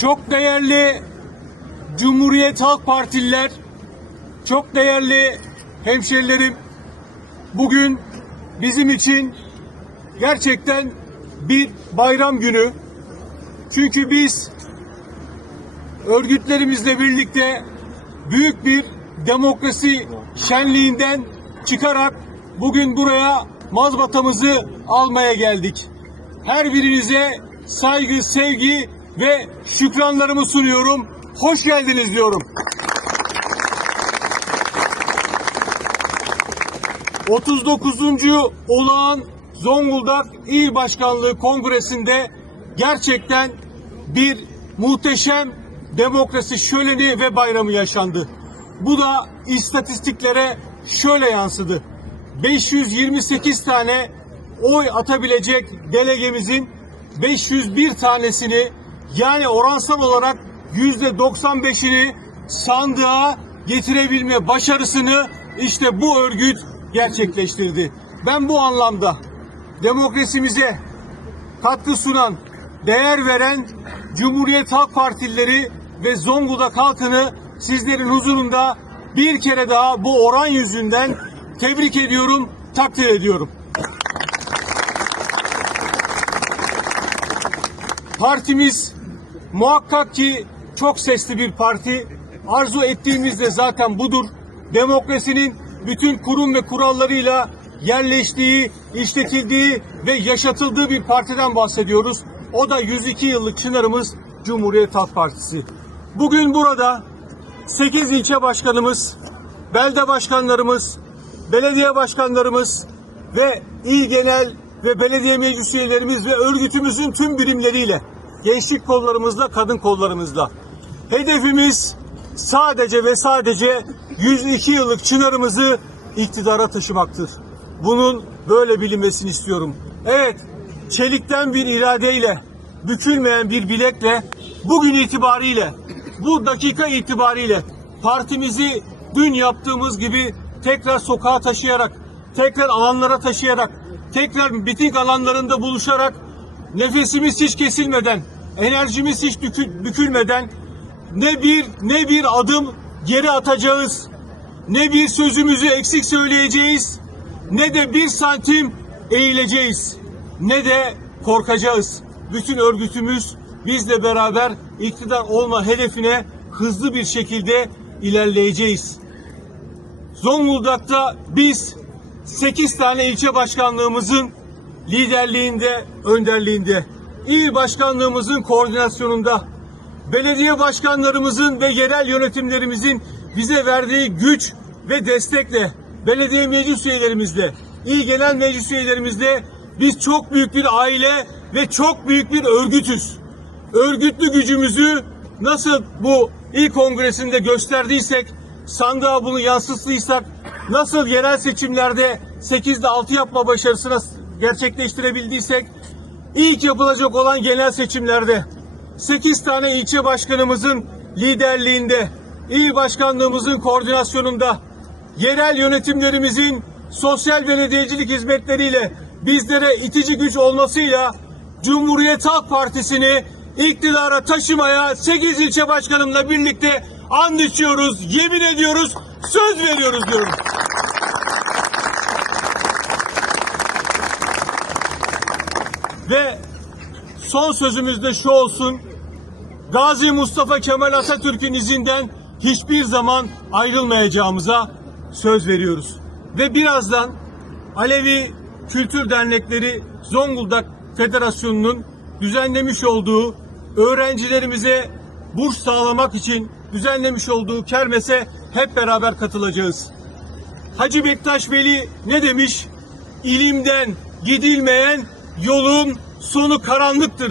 Çok değerli Cumhuriyet Halk Partililer, çok değerli hemşerilerim, bugün bizim için gerçekten bir bayram günü. Çünkü biz örgütlerimizle birlikte büyük bir demokrasi şenliğinden çıkarak bugün buraya mazbatamızı almaya geldik. Her birinize saygı, sevgi ve şükranlarımı sunuyorum. Hoş geldiniz diyorum. 39. olağan Zonguldak İl Başkanlığı Kongresi'nde gerçekten bir muhteşem demokrasi şöleni ve bayramı yaşandı. Bu da istatistiklere şöyle yansıdı. 528 tane oy atabilecek delegemizin 501 tanesini yani oransal olarak yüzde 95'ini sandığa getirebilme başarısını işte bu örgüt gerçekleştirdi. Ben bu anlamda demokrasimize katkı sunan, değer veren Cumhuriyet Halk Partilileri ve Zonguldak halkını sizlerin huzurunda bir kere daha bu oran yüzünden tebrik ediyorum, takdir ediyorum. Partimiz muhakkak ki çok sesli bir parti. Arzu ettiğimiz de zaten budur. Demokrasinin bütün kurum ve kurallarıyla yerleştiği, işletildiği ve yaşatıldığı bir partiden bahsediyoruz. O da 102 yıllık çınarımız Cumhuriyet Halk Partisi. Bugün burada 8 ilçe başkanımız, belde başkanlarımız, belediye başkanlarımız ve il genel ve belediye meclis üyelerimiz ve örgütümüzün tüm birimleriyle, gençlik kollarımızla, kadın kollarımızla. Hedefimiz sadece ve sadece 102 yıllık çınarımızı iktidara taşımaktır. Bunun böyle bilinmesini istiyorum. Evet, çelikten bir iradeyle, bükülmeyen bir bilekle, bugün itibariyle, bu dakika itibariyle partimizi dün yaptığımız gibi tekrar sokağa taşıyarak, tekrar alanlara taşıyarak, tekrar miting alanlarında buluşarak, nefesimiz hiç kesilmeden, enerjimiz hiç bükü- bükülmeden ne bir ne bir adım geri atacağız, ne bir sözümüzü eksik söyleyeceğiz, ne de bir santim eğileceğiz, ne de korkacağız. Bütün örgütümüz bizle beraber iktidar olma hedefine hızlı bir şekilde ilerleyeceğiz. Zonguldak'ta biz 8 tane ilçe başkanlığımızın liderliğinde, önderliğinde, il başkanlığımızın koordinasyonunda, belediye başkanlarımızın ve yerel yönetimlerimizin bize verdiği güç ve destekle, belediye meclis üyelerimizle, il genel meclis üyelerimizle biz çok büyük bir aile ve çok büyük bir örgütüz. Örgütlü gücümüzü nasıl bu il kongresinde gösterdiysek, sandığa bunu yansıttıysak, nasıl yerel seçimlerde 8'de 6 yapma başarısına gerçekleştirebildiysek, ilk yapılacak olan genel seçimlerde 8 tane ilçe başkanımızın liderliğinde, il başkanlığımızın koordinasyonunda, yerel yönetimlerimizin sosyal belediyecilik hizmetleriyle bizlere itici güç olmasıyla Cumhuriyet Halk Partisi'ni iktidara taşımaya 8 ilçe başkanımla birlikte and içiyoruz, yemin ediyoruz, söz veriyoruz diyorum. Ve son sözümüz de şu olsun. Gazi Mustafa Kemal Atatürk'ün izinden hiçbir zaman ayrılmayacağımıza söz veriyoruz. Ve birazdan Alevi Kültür Dernekleri Zonguldak Federasyonu'nun düzenlemiş olduğu öğrencilerimize burs sağlamak için düzenlemiş olduğu kermese hep beraber katılacağız. Hacı Bektaş Veli ne demiş? İlimden gidilmeyen yolun sonu karanlıktır